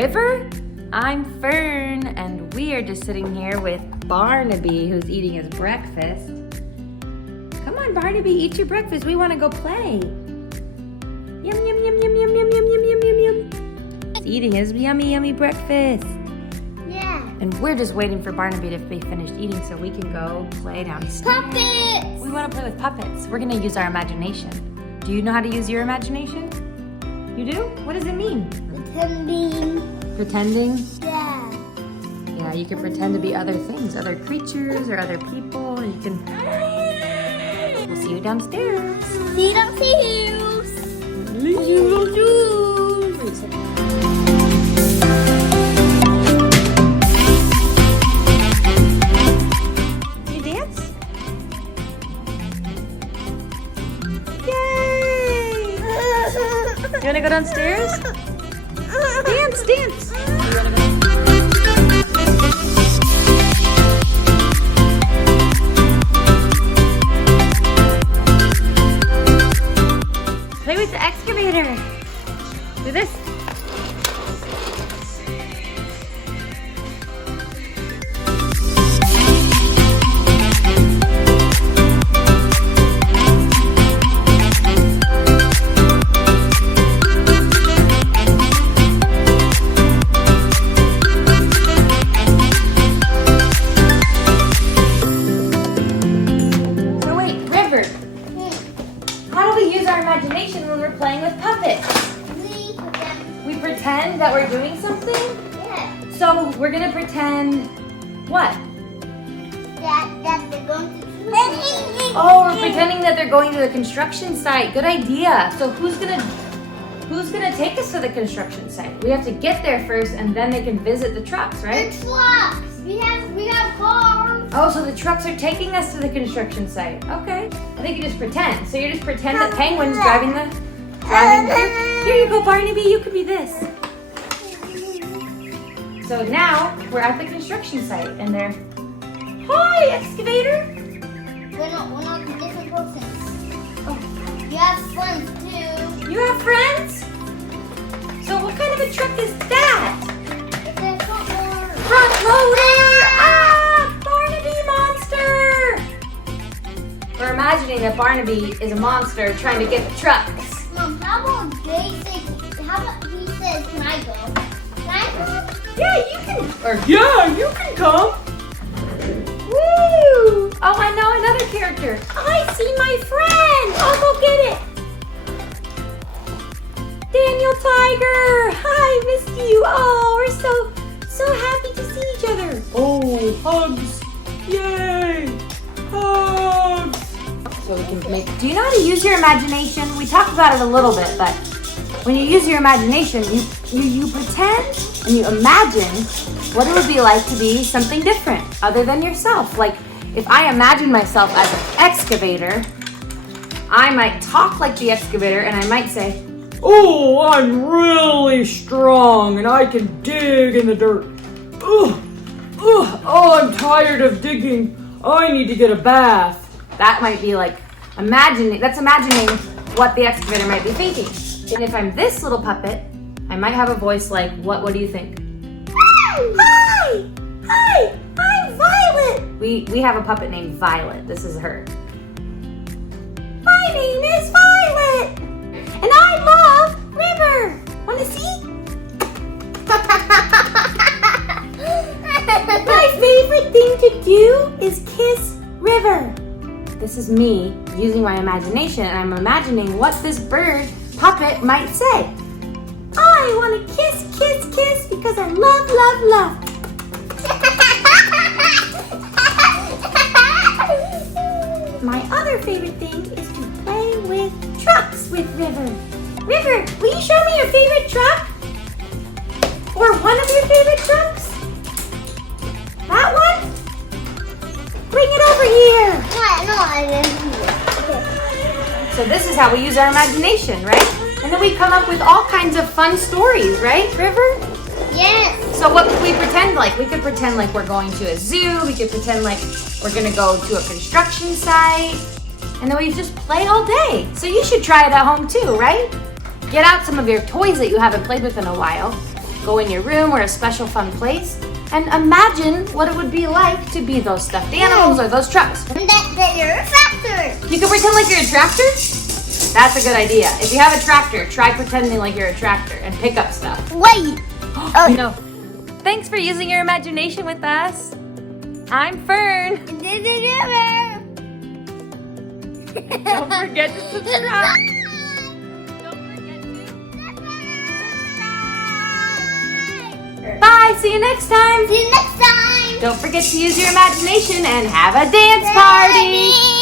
River. I'm Fern, and we are just sitting here with Barnaby, who's eating his breakfast. Come on, Barnaby, eat your breakfast. We want to go play. Yum, yum, yum, yum, yum, yum, yum, yum, yum, yum, yum. He's eating his yummy, yummy breakfast. Yeah. And we're just waiting for Barnaby to be finished eating so we can go play downstairs. Puppets! We want to play with puppets. We're going to use our imagination. Do you know how to use your imagination? You do? What does it mean? Pretending. Pretending? Yeah. Yeah, you can pretend to be other things, other creatures or other people. You can. We'll see you downstairs. See you downstairs. You dance? Yay! You wanna go downstairs? Dance, dance! You wanna go? Play with the excavator. Do this. So wait, River, how do we use our imagination when we're playing with puppets? We pretend that we're doing something? Yeah. So we're gonna pretend what? That they're going to do. Oh, we're pretending that they're going to a construction site. Good idea. So who's gonna take us to the construction site? We have to get there first and then they can visit the trucks, right? The trucks. We have cars. Oh, so the trucks are taking us to the construction site. Okay. I think you just pretend. So you just pretend that Penguin's driving Here you go, Barnaby. You can be this. So now we're at the construction site and they're, hi, excavator. We're not different persons. Oh, You have friends too. you have friends? So what kind of a truck is that? It's a front door. Front loader! Ah! Barnaby monster! We're imagining that Barnaby is a monster trying to get the trucks. Mom, how about he says, can I go? Can I go? Yeah, you can. Or yeah, you can come. Woo! Oh, I know another character. I see my friend. I'll go get it. Daniel Tiger. Hi, missed you. Oh, we're so happy to see each other. Oh, hugs. Yay. Hugs. So we can make. Do you know how to use your imagination? We talked about it a little bit, but when you use your imagination, you pretend and you imagine what it would be like to be something different other than yourself. Like if I imagine myself as an excavator, I might talk like the excavator and I might say, oh, I'm really strong and I can dig in the dirt. Oh, I'm tired of digging. I need to get a bath. That might be like imagining what the excavator might be thinking. And if I'm this little puppet, I might have a voice like, what do you think? Hi! Hi! I'm Violet! We have a puppet named Violet. This is her. My name is Violet! And I love River! Wanna see? My favorite thing to do is kiss River. This is me using my imagination and I'm imagining what this bird puppet might say. I want to kiss, kiss, kiss because I love, love, love. My other favorite thing is to play with trucks with River. River, will you show me your favorite truck? Or one of your favorite trucks? That one? Bring it over here. No, I didn't. So this is how we use our imagination, right? And then we come up with all kinds of fun stories, right, River? Yes. So what could we pretend like? We could pretend like we're going to a zoo. We could pretend like we're gonna go to a construction site. And then we just play all day. So you should try it at home too, right? Get out some of your toys that you haven't played with in a while Go in your room or a special fun place and imagine what it would be like to be those stuffed animals or those trucks. And that you're a tractor. You can pretend like you're a tractor? That's a good idea. If you have a tractor, try pretending like you're a tractor and pick up stuff. Wait. No. Thanks for using your imagination with us. I'm Fern. Don't forget to subscribe. Don't forget to subscribe. Bye. See you next time. See you next time. Don't forget to use your imagination and have a dance party.